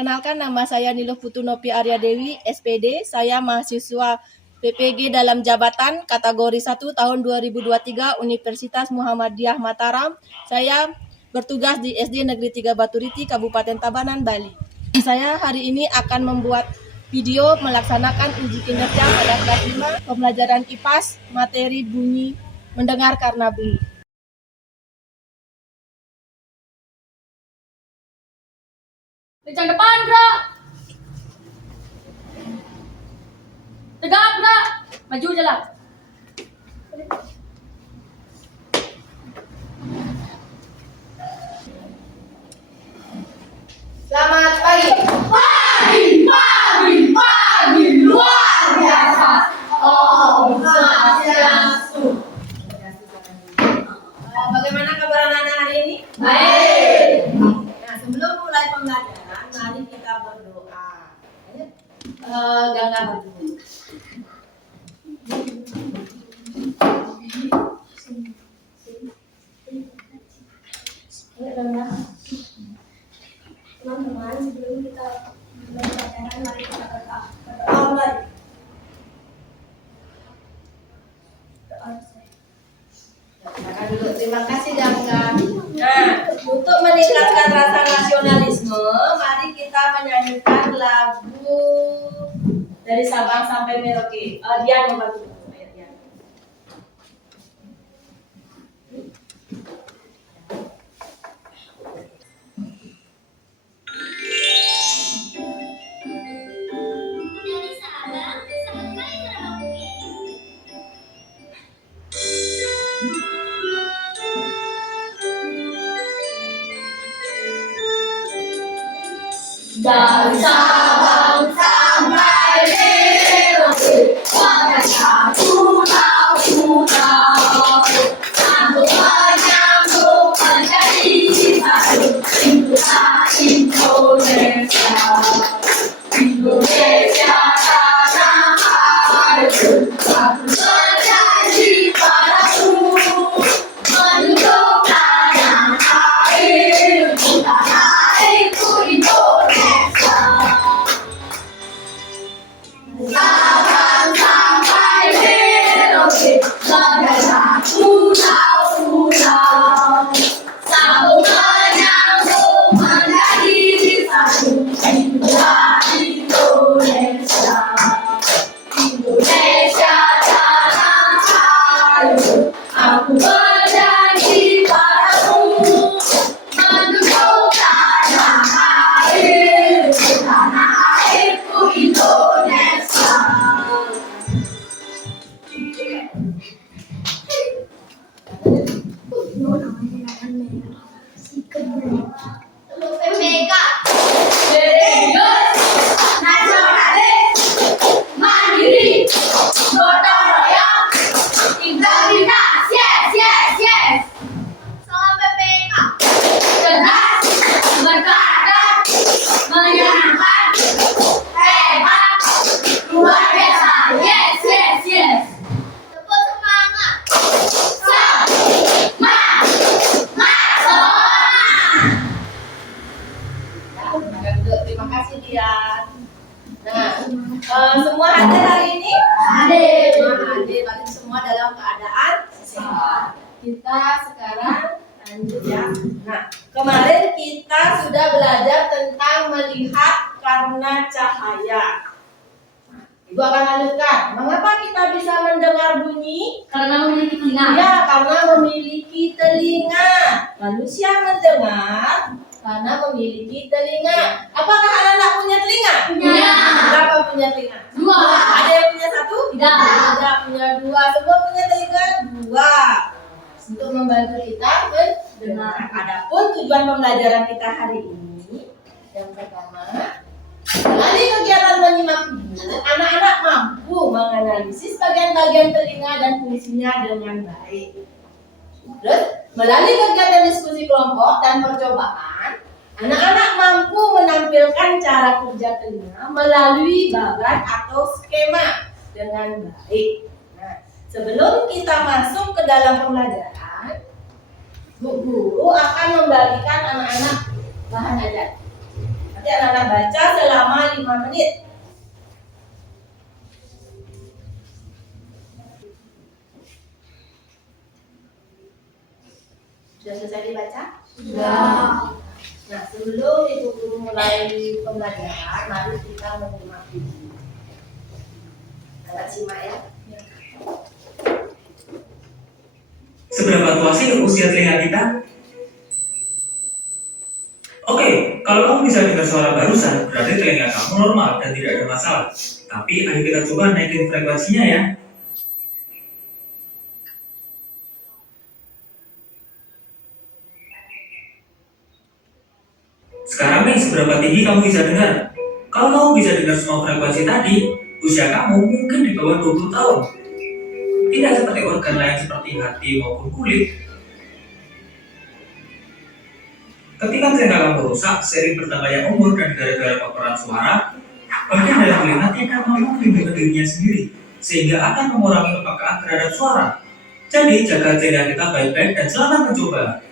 Kenalkan, nama saya Niluh Putunopi Arya Dewi, SPD. Saya mahasiswa PPG dalam jabatan kategori 1 tahun 2023 Universitas Muhammadiyah Mataram. Saya bertugas di SD Negeri 3 Baturiti, Kabupaten Tabanan, Bali. Saya hari ini akan membuat video melaksanakan uji kinerja pada kelas 5 pembelajaran IPAS materi bunyi mendengar karena bunyi. Kencang depan, gerak. Tegak, gerak. Maju jalan. Selamat pagi. Pagi, luar biasa. Om Swastiastu. Bagaimana kabar anak-anak hari ini? Baik. Nah, sebelum mulai pembelajaran, mari kita berdoa. Gangga berdua. Teman-teman, sebelum kita pembelajaran, mari kita berdoa. Makan dulu. Terima kasih Gangga. Nah, untuk meningkatkan rasa nasionalisme, mari kita menyanyikan lagu dari Sabang sampai Merauke. Dian membantu. Dian. Dari Sabang sampai Merauke. Dari Sabang sampai Merauke, wahai pulau-pulau, sambut menyambut menjadi satu, itulah Indonesia. Indonesia tanah airku, aku berjanji padamu, menunjuk tanah airku, Indonesia. Sabang sampai Merauke, bagaikan pulau-pulau, sambung menyambung menjadi satu, itulah Indonesia. Indonesia tanah airku, aku berjanji padamu, menunjuk tanah airku, Indonesia. PPK. Serius, nasionalis, mandiri, gotong royong, integritas, yes. Salam PPK. Cerdas, berkarakter, menyenangkan, hebat, luar biasa, yes. Tepuk semangat. Terima kasih Dian. Nah, semua hadir hari ini? Hadir. Hadir. Berarti semua dalam keadaan sehat. Kita sekarang lanjut ya. Nah, kemarin kita sudah belajar tentang melihat karena cahaya. Ibu akan lanjutkan. Mengapa kita bisa mendengar bunyi? Karena memiliki telinga. Ya, karena memiliki telinga. Manusia mendengar karena memiliki telinga. Apakah anak-anak punya telinga? Punya. Berapa punya telinga? 2. Ada yang punya 1? Tidak. Ada punya 2. Semua punya telinga 2. Untuk membantu kita mendengar. Adapun tujuan pembelajaran kita hari ini, yang pertama, melalui kegiatan menyimak video, anak-anak mampu menganalisis bagian-bagian telinga dan fungsinya dengan baik. Terus, melalui kegiatan diskusi kelompok dan percobaan, anak-anak mampu menampilkan cara kerja telinga melalui bagan atau skema dengan baik. Nah, sebelum kita masuk ke dalam pembelajaran, Bu Guru akan membagikan anak-anak bahan ajar. Nanti anak-anak baca selama 5 menit. Sudah selesai dibaca? Sudah. Nah, sebelum Ibu Guru mulai pembelajaran, mari kita menyimak video. Kita simak ya. Seberapa tua sih usia telinga kita? Oke, kalau kamu bisa dengar suara barusan, berarti telinga kamu normal dan tidak ada masalah. Tapi ayo kita coba naikin frekuensinya ya. Sekarang nih, seberapa tinggi kamu bisa dengar? Kalau kamu bisa dengar semua frekuensi tadi, usia kamu mungkin di bawah 20 tahun. Tidak seperti organ lain seperti hati maupun kulit. Ketika telinga kamu rusak, seiring bertambahnya umur dan gara-gara paparan suara, bagian dari telinga tidak mampu melindungi dirinya sendiri, sehingga akan mengurangi kepekaan terhadap suara. Jadi, jaga telinga kita baik-baik dan selamat mencoba.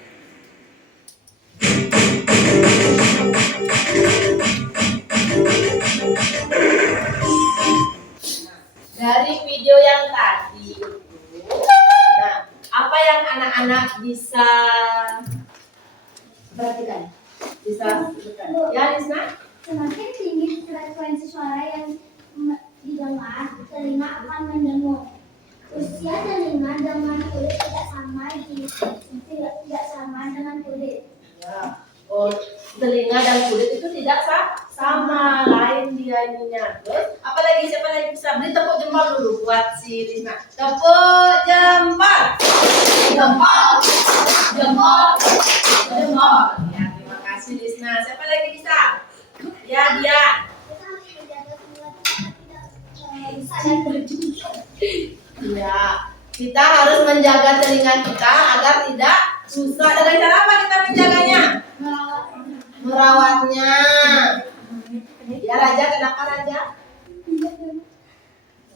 Dari video yang tadi, nah, apa yang anak-anak bisa perhatikan? Bisa sebutkan? Ya, Lisna? Semakin tinggi frekuensi suara yang didengar, telinga akan mendengung. Usia telinga dengan kulit tidak sama dengan kulit. Ya. Oh, telinga dan kulit itu tidak sama, lain dia ininya. Terus, apalagi siapa lagi bisa beri tepuk jempol dulu buat si Lisna. Tepuk jempol. Jempol. Jempol. Jempol. Ya, terima kasih Lisna. Siapa lagi bisa? Ya, dia. Kita harus menjaga telinga kita tidak rusak dan Ya, kita harus menjaga telinga kita agar tidak rusak. Dengan cara apa kita menjaganya? Merawatnya. Ya, Raja, kenapa Raja?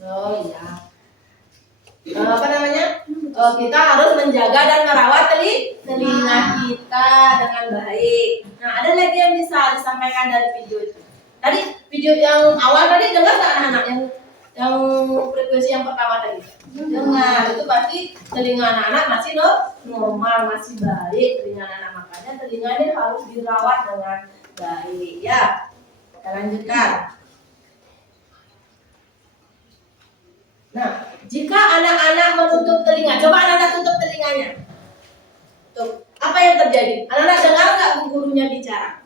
Oh iya. Apa namanya? Oh, kita harus menjaga dan merawat telinga kita dengan baik. Nah, ada lagi yang bisa disampaikan dari video itu. Tadi video yang awal tadi dengar nggak anak-anak yang frekuensi yang pertama tadi? Dengar. Itu berarti telinga anak-anak masih normal, masih baik telinga anak-anak. Makanya telinganya harus dirawat dengan baik. Ya, kita lanjutkan. Nah, jika anak-anak menutup telinga, coba anak-anak tutup telinganya. Tuh, apa yang terjadi? Anak-anak dengar nggak gurunya bicara?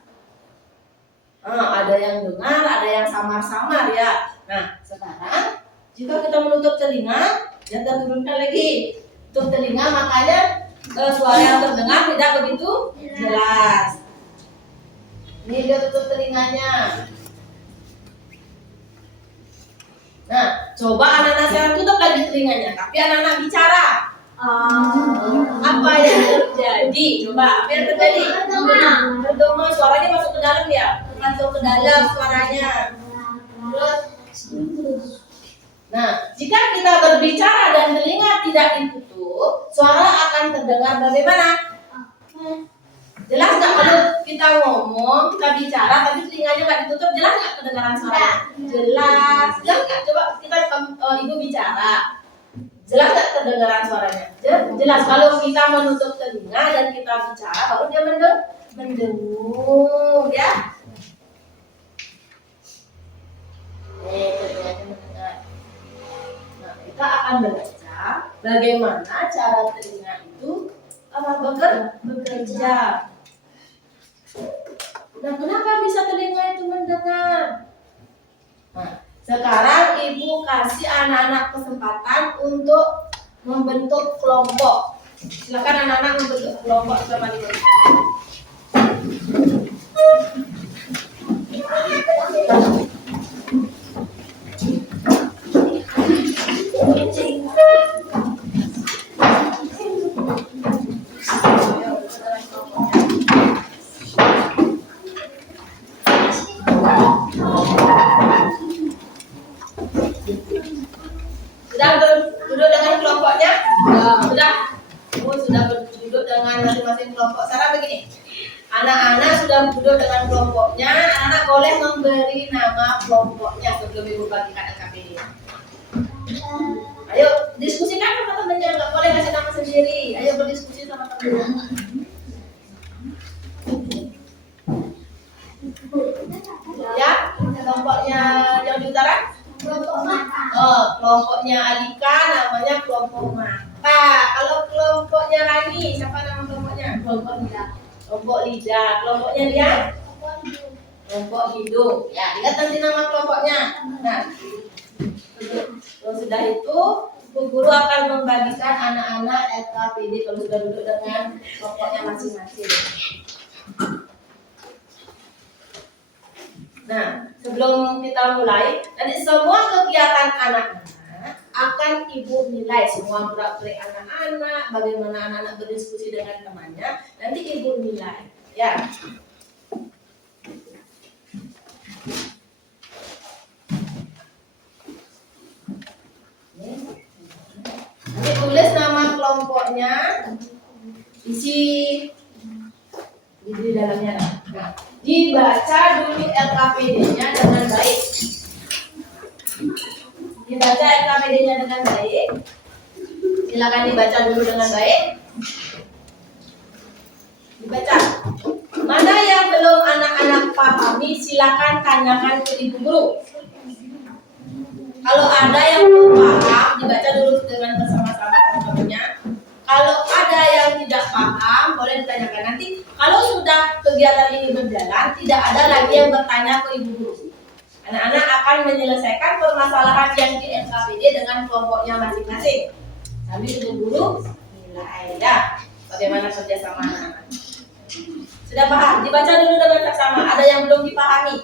Ada yang dengar, ada yang samar-samar ya. Nah, sekarang jika kita menutup telinga, ya kita turunkan lagi. Tutup telinga, makanya suara yang terdengar tidak begitu jelas. Ini dia tutup telinganya. Nah, coba anak-anak sekarang tutup lagi telinganya, tapi anak-anak bicara. Apa yang terjadi? Coba, apa yang terjadi? Berdoma, suaranya masuk ke dalam ya? Masuk ke dalam suaranya. Nah, jika kita berbicara dan telinga tidak ditutup, suara akan terdengar bagaimana? Jelas nggak kalau kita ngomong, kita bicara, tapi telinganya nggak ditutup, jelas nggak kedengaran suara? Jelas. Jelas nggak? Coba kita ibu bicara, jelas nggak kedengaran suaranya? Jelas. Kalau kita menutup telinga dan kita bicara, baru dia mendengung, ya. Telinganya mendengar. Nah, kita akan belajar bagaimana cara telinga itu bekerja. Nah, kenapa bisa telinga itu mendengar? Nah, sekarang ibu kasih anak-anak kesempatan untuk membentuk kelompok. Silakan anak-anak membentuk kelompok sama ibu. Sudah duduk dengan kelompoknya? Sudah? Sudah duduk dengan masing-masing kelompok. Sekarang begini, anak-anak sudah duduk dengan kelompoknya. Anak-anak boleh memberi nama kelompoknya sebelum ibu bagikan LKPD. Ayo diskusikan sama temennya, nggak boleh kasih nama sendiri. Ayo berdiskusi sama temennya. Ya, kelompoknya yang di utara. Kelompok mata. Oh, kelompoknya Alika namanya kelompok mata. Kalau kelompoknya Rani, siapa nama kelompoknya? Kelompok lidah. Kelompok lidah. Kelompoknya dia? Kelompok hidung. Kelompok hidung. Ya, ingat nanti nama kelompoknya. Nah, kalau sudah itu, Bu Guru akan membagikan anak-anak LKPD kalau sudah duduk dengan kelompoknya masing-masing. Nah, sebelum kita mulai, nanti semua kegiatan anak-anak akan ibu nilai, semua gerak-gerik anak-anak, bagaimana anak-anak berdiskusi dengan temannya, nanti ibu nilai. Ya. Nanti tulis nama kelompoknya, isi di dalamnya. Nah, dibaca dulu LKPD-nya dengan baik. Dibaca LKPD-nya dengan baik. Silakan dibaca dulu dengan baik. Dibaca. Mana yang belum anak-anak pahami, silakan tanyakan ke ibu guru. Kalau ada yang belum paham, dibaca dulu dengan bersama-sama teman-temannya. Kalau ada yang tidak paham, boleh ditanyakan nanti. Kalau sudah kegiatan ini berjalan, tidak ada lagi yang bertanya ke ibu guru. Anak-anak akan menyelesaikan permasalahan yang di LKPD dengan kelompoknya masing-masing. Sambil ibu guru nilai ya. Bagaimana kerjasama anak-anak? Sudah paham? Dibaca dulu dengan bersama. Ada yang belum dipahami?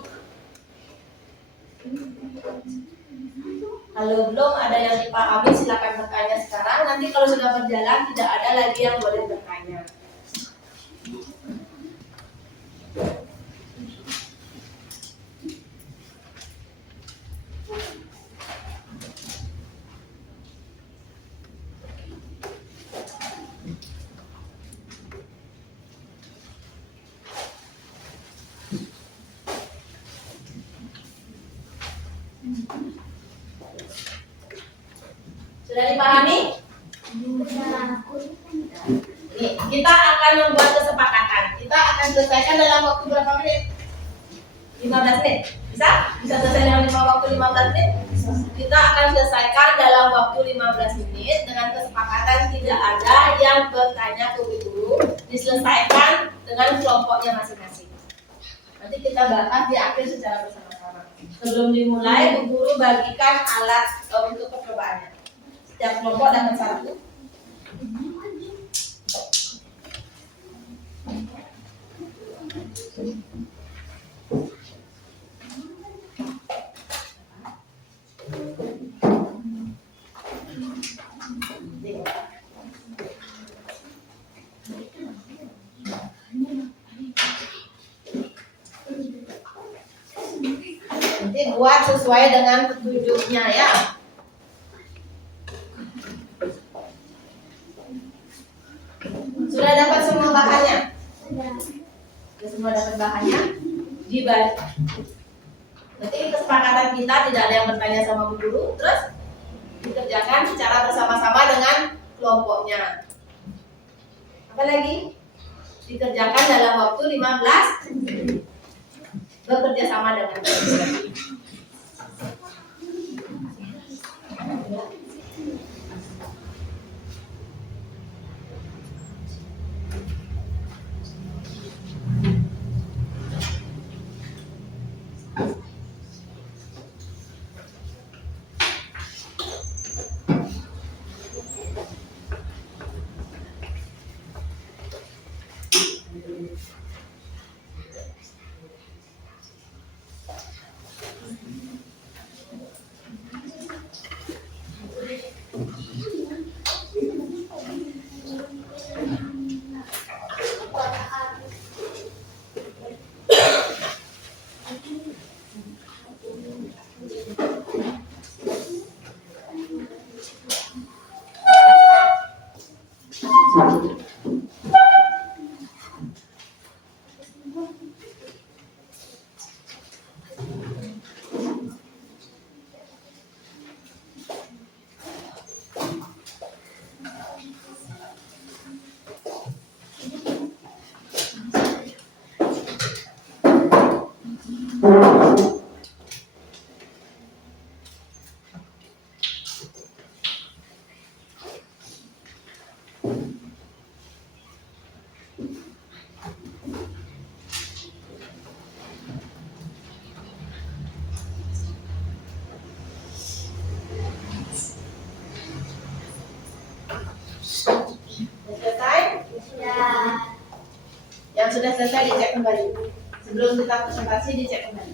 Kalau belum ada yang dipahami, silakan bertanya sekarang. Nanti kalau sudah berjalan, tidak ada lagi yang boleh bertanya. Sudah dipahami? Ini kita akan membuat kesepakatan. Kita akan selesaikan dalam waktu berapa menit? 15 menit. Bisa? Bisa selesai dalam waktu 15 menit? Kita akan selesaikan dalam waktu 15 menit dengan kesepakatan tidak ada yang bertanya ke guru. Diselesaikan dengan kelompoknya masing-masing. Nanti kita bahas di akhir secara bersama-sama. Sebelum dimulai, Bu Guru bagikan alat untuk percobaannya. Setiap kelompok dapat satu. Nanti buat sesuai dengan petunjuknya ya. Sudah dapat semua bahannya? Sudah semua dapat bahannya? Dibaca. Berarti kesepakatan kita tidak ada yang bertanya sama Bu Guru, terus dikerjakan secara bersama-sama dengan kelompoknya. Apa lagi? Dikerjakan dalam waktu 15 menit. Bekerja sama dengan kelompok. sudah selesai dicek kembali. Sebelum kita presentasi dicek kembali.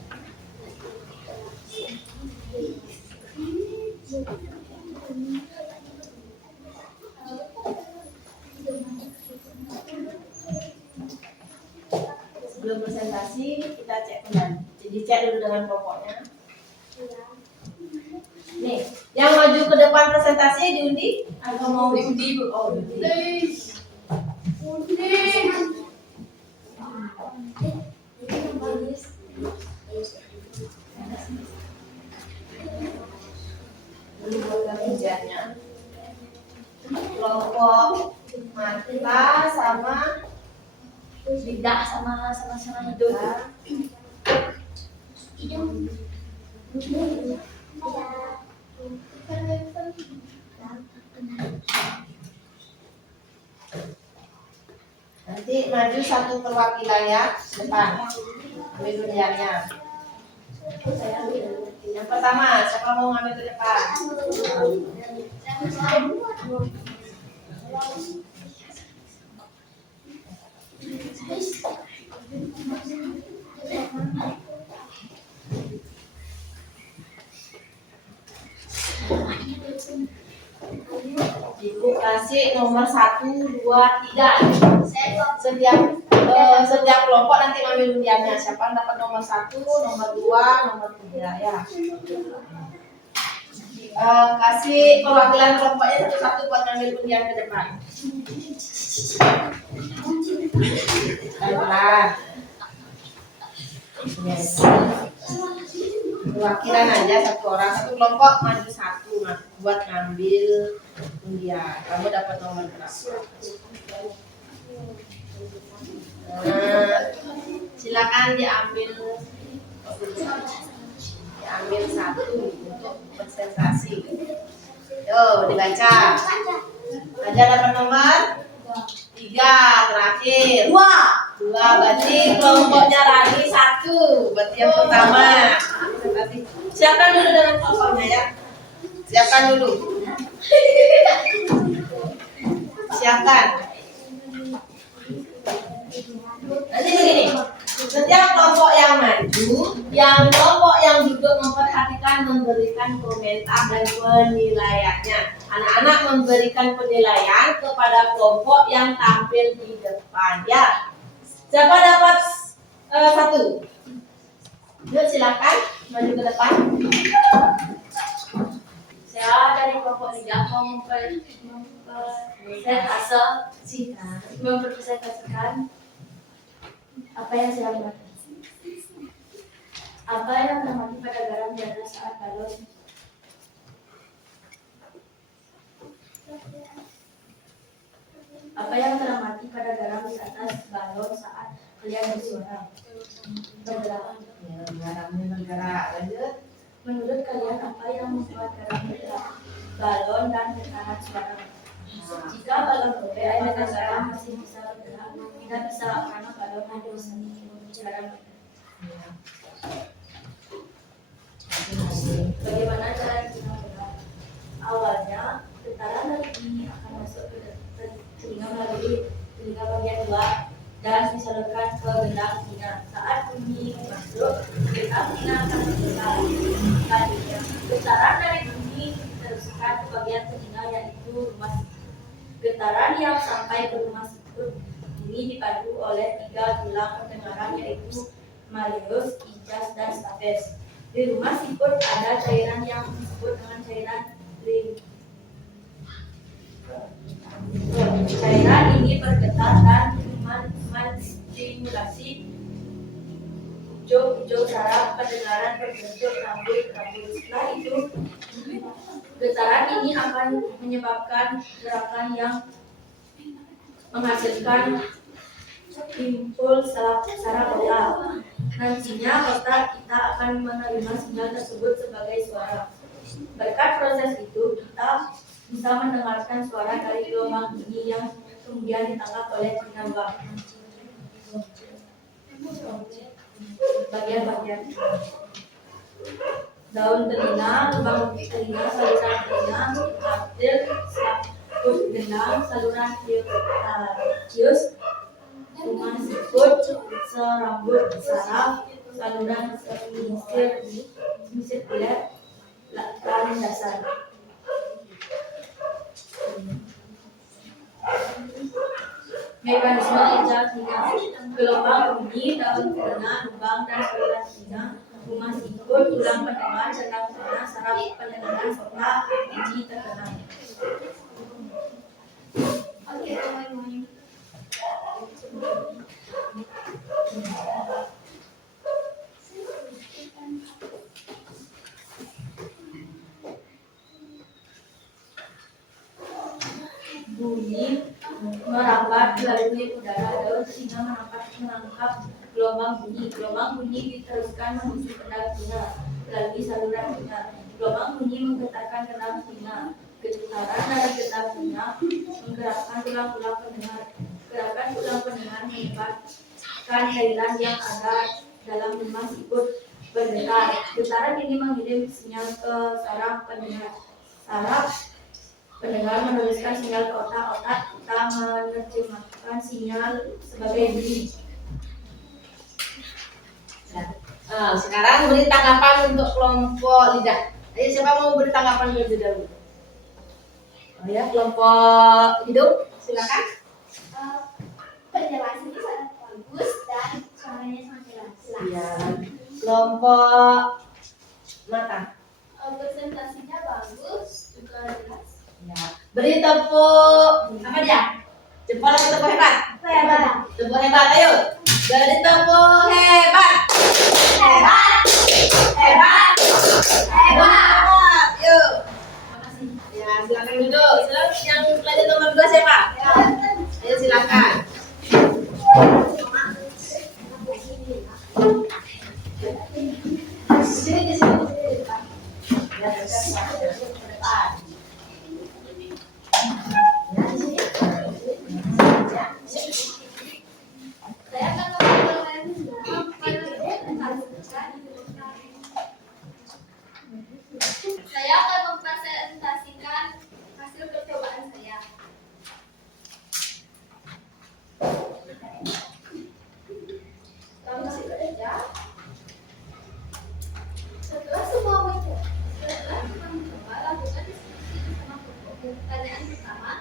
Sebelum presentasi kita cek kembali. Jadi cek dulu dengan kelompoknya. Nih, yang maju ke depan presentasi diundi atau mau diundi? Oh, diundi. Kerjanya kelompok mata sama lidah sama hidung. Nanti maju satu perwakilan ya depan. Ambil undiannya. Yang pertama, siapa mau ngambil ke depan? Ibu kasih nomor 1, 2, 3. Setiap kelompok nanti ngambil undiannya. Siapa yang dapat nomor 1, nomor 2, nomor 3 ya. Kasih perwakilan kelompoknya satu-satu buat ngambil undian ke depan. Pelan-pelan. Yes. Perwakilan aja satu orang, satu kelompok maju satu buat ngambil undian. Kamu dapat nomor berapa? Silakan diambil satu untuk presentasi. Tuh dibaca. Aja dapat nomor 3 terakhir. 2 berarti kelompoknya Rani 1. Berarti yang pertama. Siapkan dulu dengan kelompoknya ya. Siapkan dulu. Siapkan. Nanti begini. Setiap kelompok yang maju, yang kelompok yang duduk memperhatikan memberikan komentar dan penilaiannya. Anak-anak memberikan penilaian kepada kelompok yang tampil di depan. Ya, siapa dapat 1? Yuk silakan maju ke depan. Saya dari kelompok 3 mau mempresentasikan apa yang saya lihat. Apa yang terjadi pada garam di atas saat balon? Apa yang terjadi pada garam di atas balon saat kalian bersuara? Bergerak. Ya, garamnya bergerak. Lanjut. Menurut kalian apa yang membuat garam bergerak? Balon dan tekanan suara. Jika balon robek, air dan garam masih bisa bergerak. Tidak bisa karena balon hanya bisa menguji garam. Bagaimana cara kita bergerak? Awalnya, getaran dari ini akan masuk ke telinga melalui telinga bagian luar dan disalurkan ke gendang telinga. Saat bunyi masuk, gendang telinga akan bergetar. Selanjutnya, getaran dari bunyi diteruskan ke bagian telinga yaitu rumah sikut. Getaran yang sampai ke rumah sikut ini dipandu oleh 3 tulang pendengaran yaitu Malleus, Ijaz, dan Stapes. Di rumah sikut ada cairan yang disebut dengan cairan lymph. Cairan ini bergetar dan menstimulasi hujung saraf pendengaran berbentuk rambut-rambut. Setelah itu, getaran ini akan menyebabkan gerakan yang menghasilkan impuls saraf otak. Nantinya otak kita akan menerima sinyal tersebut sebagai suara. Berkat proses itu, kita bisa mendengarkan suara dari gelombang bunyi yang kemudian ditangkap oleh telinga. Bagian-bagian daun telinga, lubang telinga, saluran telinga, kaptil, selaput gendang, saluran kius, rumah sikut, serambut saraf, saluran sirkuler, landasan. Mekanisme kerja telinga, gelombang bunyi, daun telinga, lubang dan saluran telinga, rumah sikut, tulang pendengar, gendang telinga, saraf pendengaran, serta biji terkena. Oke, teman-teman. Bunyi merambat melalui udara, daun telinga menangkap gelombang bunyi. Gelombang bunyi diteruskan menuju kendal telinga melalui saluran telinga. Gelombang bunyi menggetarkan kendal telinga. Getaran dari getah telinga menggerakkan tulang-tulang pendengar. Gerakan tulang pendengar menyebabkan cairan yang ada dalam rumah sikut bergetar. Getaran ini mengirim sinyal ke saraf pendengar. Saraf pendengar menuliskan sinyal ke otak. Otak kita menerjemahkan sinyal sebagai bunyi. Sekarang beri tanggapan untuk kelompok lidah. Ayo, siapa mau beri tanggapan terlebih dahulu? Oh ya, kelompok hidung, silakan. Penjelasannya sangat bagus dan suaranya sangat jelas. Ya, kelompok mata. Presentasinya bagus, juga jelas. Ya, beri tepuk apa dia? Jempol atau tepuk hebat? Hebat. Tepuk hebat, ayo. Beri tepuk hebat. Hebat. Hebat. Hebat. Yuk. Makasih. Ya, silakan duduk. Silakan yang pelajar nomor 2 siapa? Ayo silakan. Sini di sini. Ya, depan. Ya, di sini. Saya akan memperkenalkan saya akan mempresentasikan hasil percobaan saya. Lalu bekerja. Setelah semua mencoba, lakukan diskusi bersama kelompok. Pertanyaan pertama,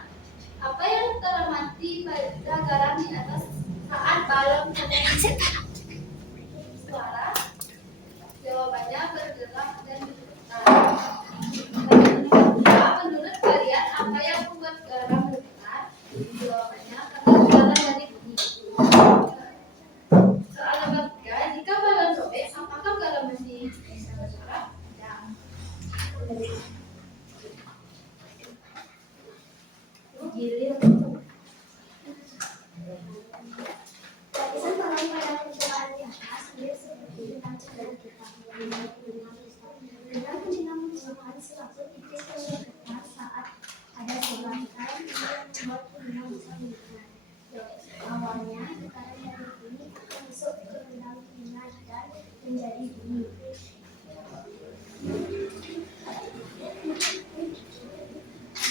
apa yang teramati pada garam di atas saat balon sedang suara? Jawabannya bergerak dan bergetar. Menurut kalian, apa yang membuat garam bergetar? Jawabannya karena tekanan dari bunyi. Soal nomor 3, jika balon robek, apakah garam masih bisa bergerak? Tidak. Gilir. Lapisan balon pada permukaan di atas hampir seperti tentang cedera kita. Dengan pencintaan menggunakan silaput tipis yang bergetar saat ada suara getaran yang membuat pendengar bisa mendengar. Awalnya getaran dari bunyi akan masuk ke dalam telinga dan menjadi bunyi.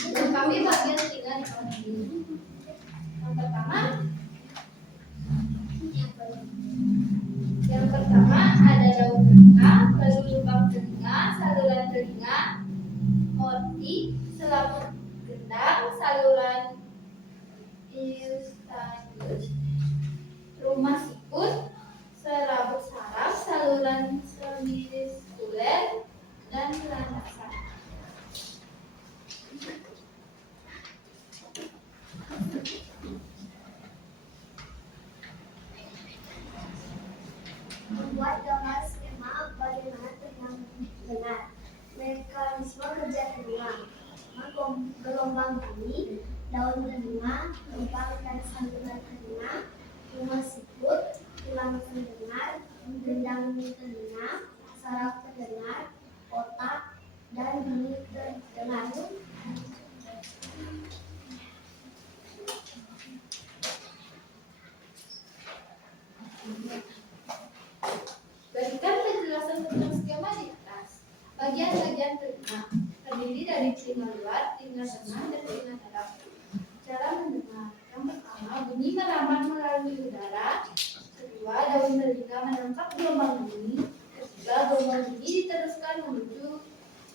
Kami bagian telinga di bawah ini. Yang pertama ada daun telinga, lalu lubang telinga, saluran telinga, otik, selaput gendang, saluran iustadius, rumah sikut, serabut saraf, saluran semiskuler, dan landasan. Membuat gambar skema bagaimana telinga mendengar. Mekanisme kerja telinga. Gelombang bunyi, daun telinga, lubang dan saluran telinga, rumah sikut, tulang pendengar, gendang telinga, saraf pendengar, otak, dan bunyi terdengar. Berikan penjelasan tentang skema di atas. Bagian-bagian telinga terdiri dari telinga luar, telinga tengah, dan telinga dalam. Cara mendengar. Yang pertama, ini merambat melalui udara. Kedua, daun telinga menangkap gelombang bunyi. Ketiga, gelombang bunyi diteruskan menuju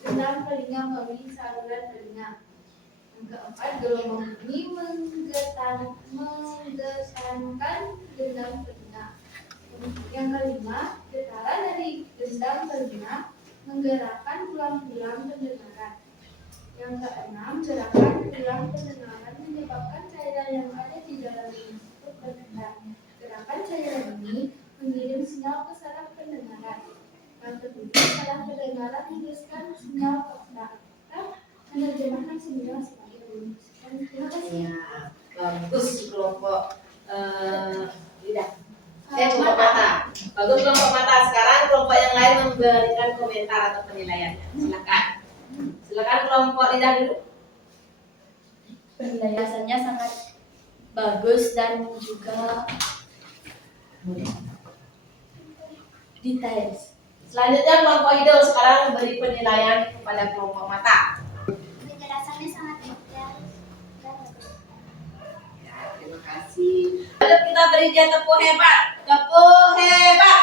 gendang telinga melalui saluran telinga. Yang keempat, gelombang bunyi menggetarkan gendang telinga. Yang kelima, getaran dari gendang telinga menggerakkan tulang-tulang pendengaran. Yang keenam, gerakan tulang pendengaran menyebabkan cairan yang ada di dalam rumput bergetar. Gerakan cairan ini mengirim sinyal ke saraf pendengaran. Yang ketujuh, saraf pendengaran menuliskan sinyal ke otak. Menerjemahkan sinyal sebagai bunyi. Terima kasih. Ya, bagus kelompok lidah. Kelompok mata. Bagus kelompok mata. Sekarang kelompok yang lain memberikan komentar atau penilaian. Silakan. Silakan kelompok lidah dulu. Penjelasannya sangat bagus dan juga detail. Selanjutnya kelompok hidung sekarang beri penilaian kepada kelompok mata. Penjelasannya sangat detail dan bagus. Ya, terima kasih. Lalu kita beri dia tepuk hebat. Tepuk hebat.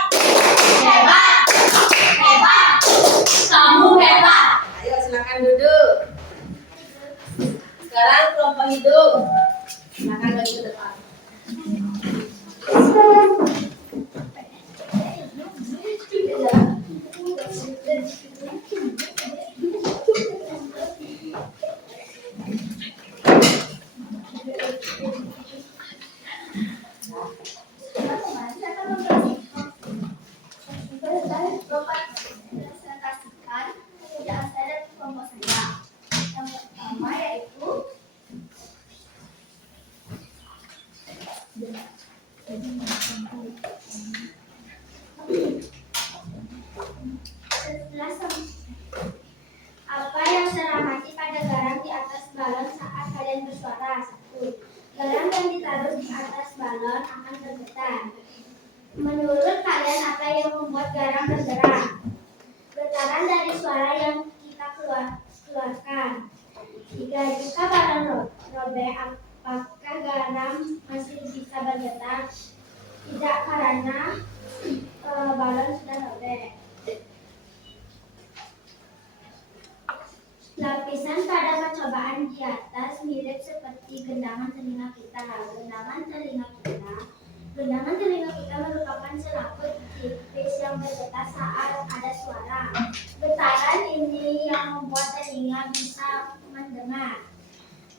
Hebat. Hebat. Kamu hebat. Ayo silakan duduk. Sekarang kelompok hidung. Silakan maju ke depan. Presentasikan pekerjaan saya dan kelompok saya. Yang pertama yaitu apa yang saya amati pada garam di atas balon saat kalian bersuara? 1. Garam yang ditaruh di atas balon akan bergetar. Menurut kalian apa yang membuat garam bergerak? Getaran dari suara yang kita keluarkan. 3. Jika balon robek, apakah garam masih bisa bergetar? Tidak, karena balon sudah robek. Lapisan pada percobaan di atas mirip seperti gendangan telinga kita. Gendangan telinga kita merupakan selaput tipis yang bergetar saat ada suara. Getaran ini yang membuat telinga bisa mendengar.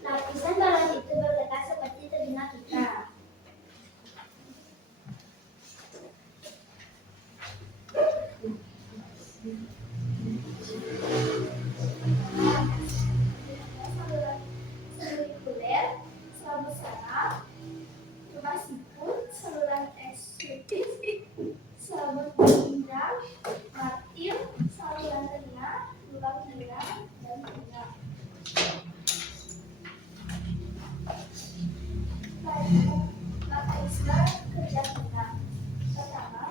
Lapisan balon itu bergetar seperti telinga kita. Selulikuler, selaput saraf, tulang siput, saluran ekskretif, selaput ginjal, martil, saluran telinga, lubang telinga, dan telinga. Mekanisme kerja kita. Pertama,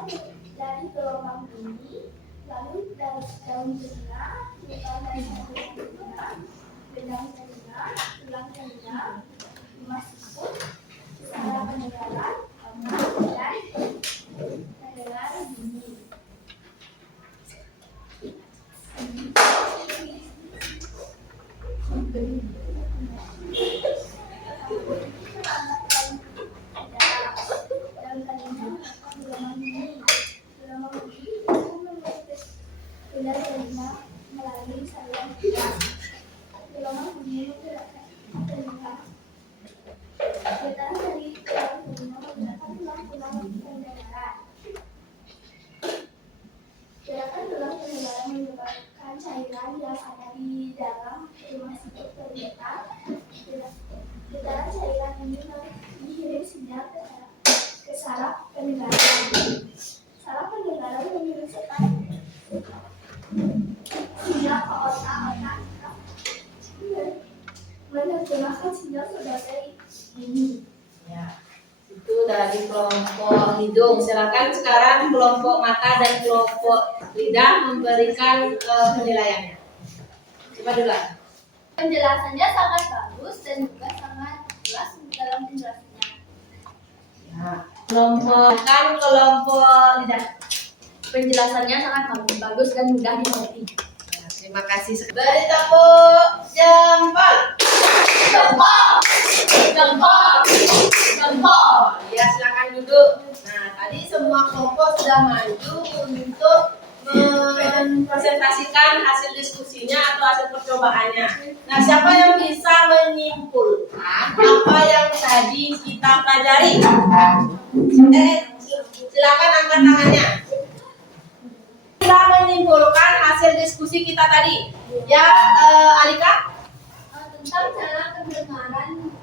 dari gelombang bunyi, lalu dari daun telinga, lubang dari saluran telinga, gendang telinga, tulang telinga, rumah siput, saraf pendengaran, otak, dan pendengar bunyi. Daun telinga melakukan gelombang bunyi. Gelombang bunyi itu memutus gendang telinga melalui saluran telinga. Gelombang bunyi menggerakkan telinga. Getaran dari tulang telinga menggerakkan tulang-tulang pendengaran. Gerakan tulang pendengaran menyebabkan cairan yang ada di dalam rumah siput bergetar. Getaran cairan ini mengirim sinyal ke saraf pendengaran. Saraf pendengaran mengirimkan sinyal ke otak menerjemahkan sinyal sebagai bunyi. Ya, itu dari kelompok hidung. Silakan sekarang kelompok mata dan kelompok lidah memberikan penilaiannya. Coba dulu. Penjelasannya sangat bagus dan juga sangat jelas dalam penjelasannya. Nah, kelompok lidah. Penjelasannya sangat bagus dan mudah dimengerti. Nah, terima kasih. Beri tepuk jempol. Jempol. Jempol. Jempol. Ya, silakan duduk. Nah, tadi semua kelompok sudah maju untuk mempresentasikan hasil diskusinya atau hasil percobaannya. Nah, siapa yang bisa menyimpulkan apa yang tadi kita pelajari? Silakan angkat tangannya. Bisa menyimpulkan hasil diskusi kita tadi. Ya, Alika? Tentang cara pendengaran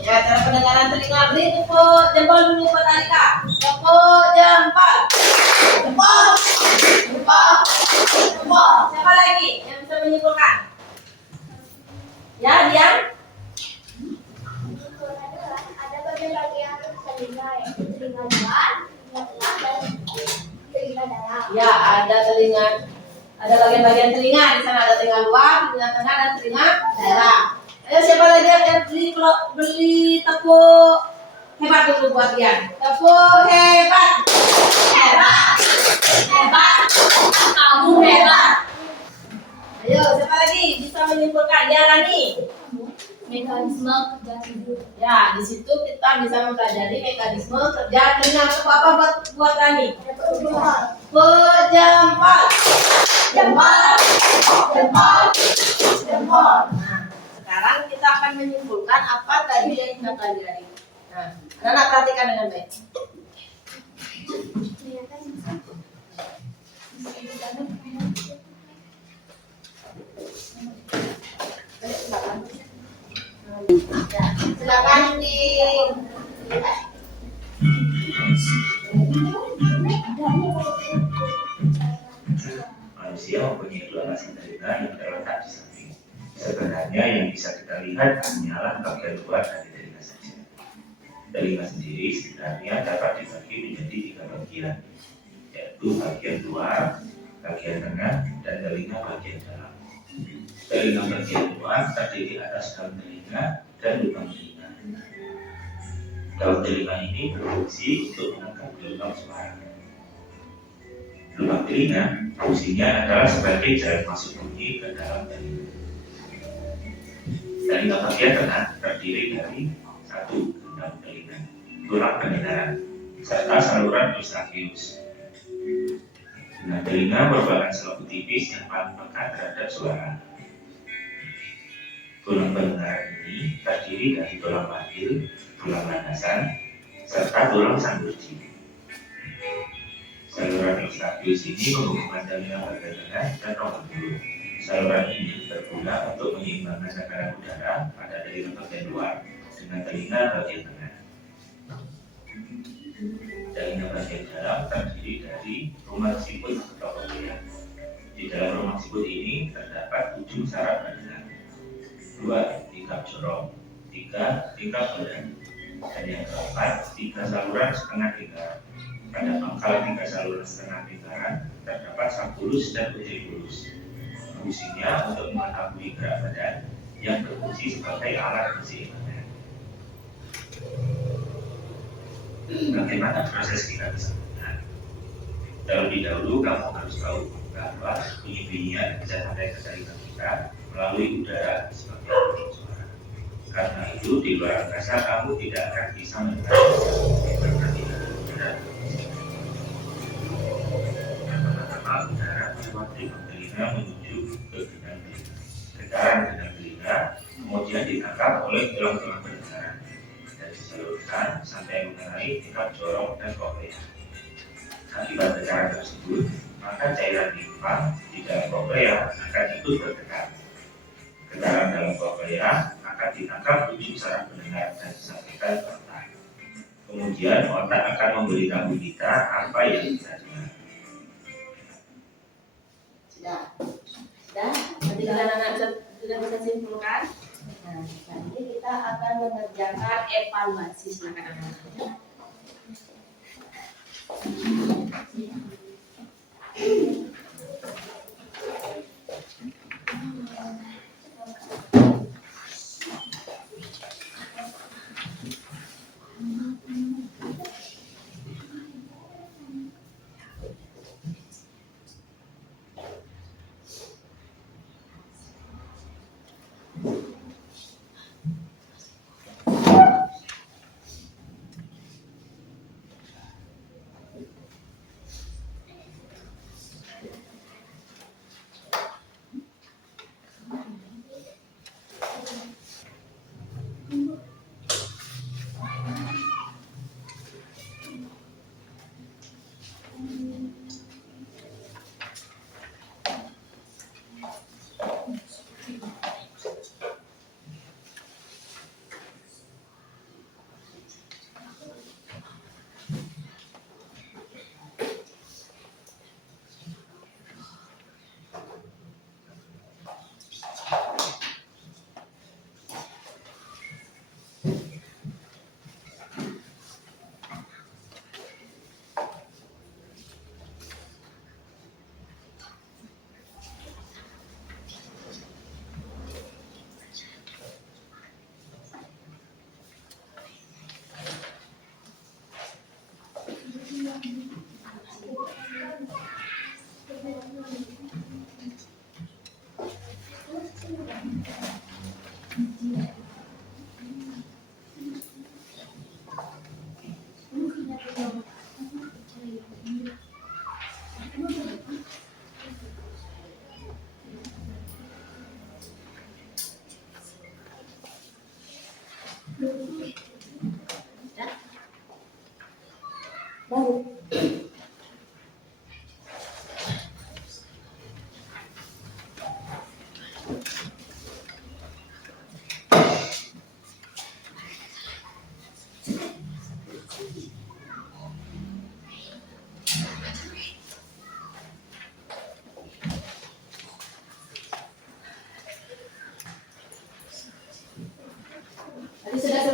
Ya, cara pendengaran telinga. Beri tepuk jempol dulu buat Alika. Tepuk jempol. Jempol. Jempol. Jempol. Siapa lagi yang bisa menyimpulkan? Ya, Dian? adalah ada bagian-bagian telinga yaitu telinga luar, telinga tengah, dan telinga dalam. Ya, ada telinga. Ada bagian-bagian telinga. Di sana ada telinga luar, telinga tengah, dan telinga dalam. Ayo, siapa lagi yang beli tepuk hebat dulu buat Dian? Tepuk hebat. Hebat. Hebat. Kamu hebat. Ayo, siapa lagi bisa menyimpulkan? Ya, Rani. Mekanisme kerja tubuh. Ya, di situ kita bisa mempelajari mekanisme kerja telinga. Tepuk apa buat Rani? Tepuk jempol. Jempol. Jempol. Jempol. Nah, sekarang kita akan menyimpulkan apa tadi yang kita pelajari. Nah, anak perhatikan dengan baik. Ya, silakan di Manusia mempunyai dua pasang telinga yang terletak di samping. Sebenarnya yang bisa kita lihat hanyalah bagian luar dari telinga saja. Telinga sendiri sebenarnya dapat dibagi menjadi tiga bagian, yaitu bagian luar, bagian tengah, dan telinga bagian dalam. Telinga bagian luar terdiri atas daun telinga dan lubang telinga. Daun telinga ini berfungsi untuk menangkap gelombang suara. Lubang telinga fungsinya adalah sebagai jalan masuk bunyi ke dalam telinga. Telinga bagian tengah terdiri dari satu daun telinga, tulang pendengaran, serta saluran eustachius. Nah, telinga merupakan selaput tipis yang paling pekat terhadap suara. Tulang pendengaran ini terdiri dari tulang patil, tulang landasan, serta tulang samburji. Saluran eustachius ini menghubungkan telinga bagian tengah dan rongga mulut. Saluran ini berguna untuk menyeimbangkan tekanan udara pada telinga bagian luar dengan telinga bagian tengah. Telinga bagian dalam terdiri dari rumah siput atau cochlea. Di dalam rumah siput ini terdapat ujung saraf pendengar. 2. Tingkap jorong. 3. Tingkap badan. Dan yang keempat, 3 saluran setengah lingkaran. Pada pangkal 3 saluran setengah lingkaran terdapat subpulus dan utripulus. Fungsinya untuk mengetahui gerak badan yang berfungsi sebagai alat keseimbangan. Bagaimana proses kita keseimbangan? Terlebih dahulu kamu harus tahu bahwa bunyi-bunyian bisa sampai ke telinga kita melalui udara sebagai alat suara. Karena itu di luar angkasa kamu tidak akan bisa mendengar karena tidak ada udara. Pertama-tama udara melewati telinga menuju ke gendang telinga. Getaran gendang telinga kemudian ditangkap oleh tulang-tulang pendengaran dan disalurkan sampai mengenai tingkap jorong dan koklea. Akibat getaran tersebut, maka cairan limpa di dalam koklea akan ikut bergetar. Getaran dalam koklea akan ditangkap ujung saraf pendengar dan disampaikan ke otak. Kemudian otak akan memberitahu kita apa yang kita dengar. Sudah. Nanti anak-anak sudah bisa simpulkan. Nah, nanti kita akan mengerjakan evaluasi. Silakan anak-anak.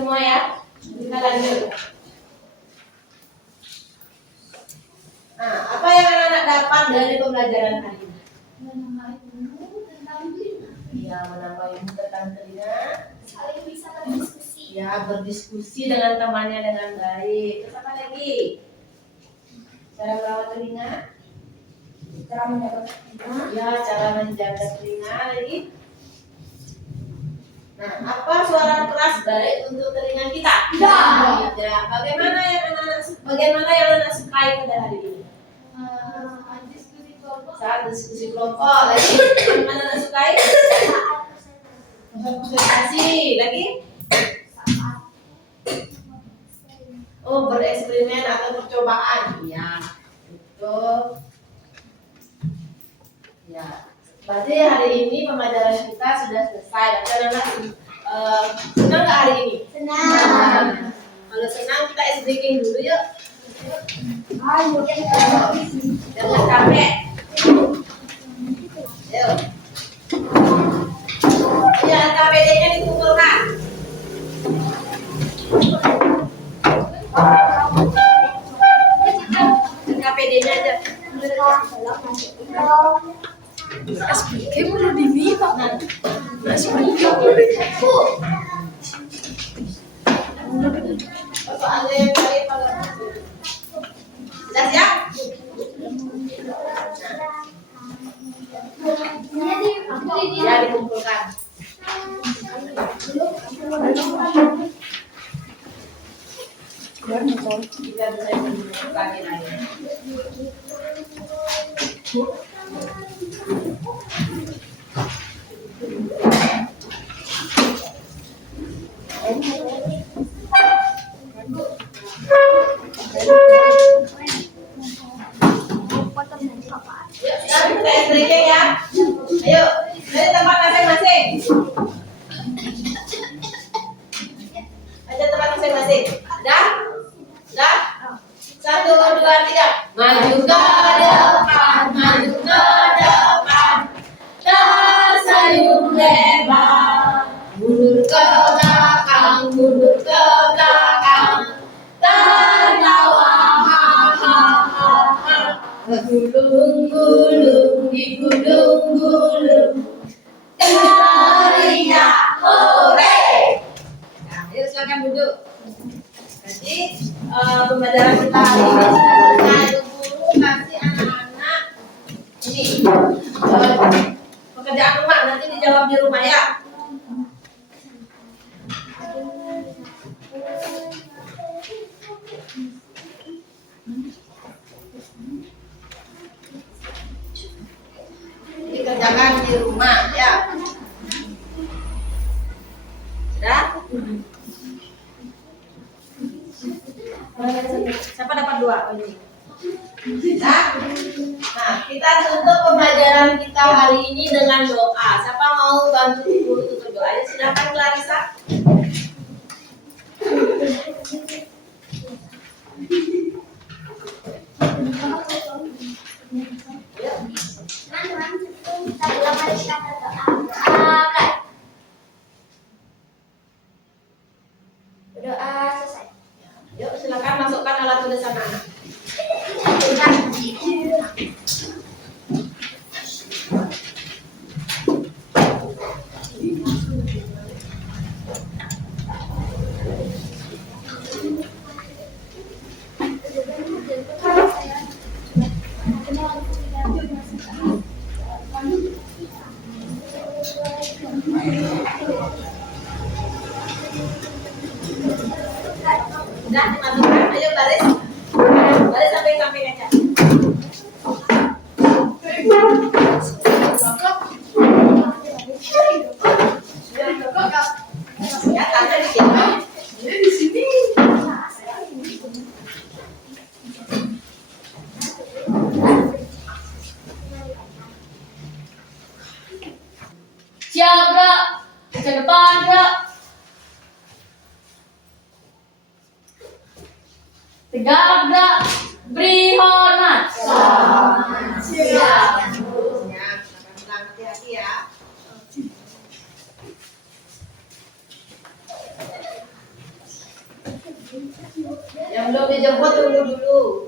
semua ya. Kita lanjut. Nah, apa yang anak-anak dapat dari pembelajaran hari ini? Menambah ilmu tentang diri. Ya, menambah ilmu tentang telinga. Saling bisa berdiskusi. Ya, berdiskusi dengan temannya dengan baik. Terus apa lagi? Cara merawat telinga. Cara menjaga telinga. Ya, cara menjaga telinga lagi. Nah, apa suara keras baik untuk telinga kita? Tidak. Bagaimana yang anak sukai pada hari ini? Diskusi kelompok. Saat diskusi kelompok lagi. Mana anak sukai? Presentasi lagi. Oh, bereksperimen atau percobaan. Iya, betul. Ya, berarti hari ini pembelajaran kita sudah selesai. Anak-anak senang nggak hari ini? Senang. Kalau senang kita ice breaking dulu yuk. Ayo. Jangan capek. Yuk. Ya, KPD-nya dikumpulkan. KPD-nya aja. Kayak mau diminta. Soalnya yang tadi pada sudah siap? Ya, dikumpulkan. Kita bisa dikumpulkan lagi. Yuk, kita istrinya ya. Ayo, dari tempat masing-masing. Aja tempat masing-masing. Dah? Dah? 1, 2, 3. Maju ke depan, maju ke depan. Tersenyum lebar. Mundur ke belakang, mundur ke belakang. Tertawa, ha ha ha ha. Gulung-gulung di gulung-gulung. Teriak hore. Nah, yuk silakan duduk. Jadi pembelajaran kita hari ini sudah selesai. Guru kasih anak-anak ini pekerjaan rumah, nanti dijawab di rumah ya. Dikerjakan di rumah ya. Sudah? Siapa dapat 2? Oh, ini. Nah, kita tutup pembelajaran kita hari ini dengan doa. Siapa mau bantu ibu tutup doanya? Silakan Clarissa. Teman-teman, kita ulang lagi kata doa. Berdoa selesai. Yuk, silakan masukkan alat tulisan anak. Sudah dimasukkan, ayo baris. Baris sampai aja. Ya, tangan di sini. Di sini. Siap, Bro. Ke depan, Bro. Tegak, Bro. Beri hormat. Siap. Hati-hati ya. jemput tunggu dulu.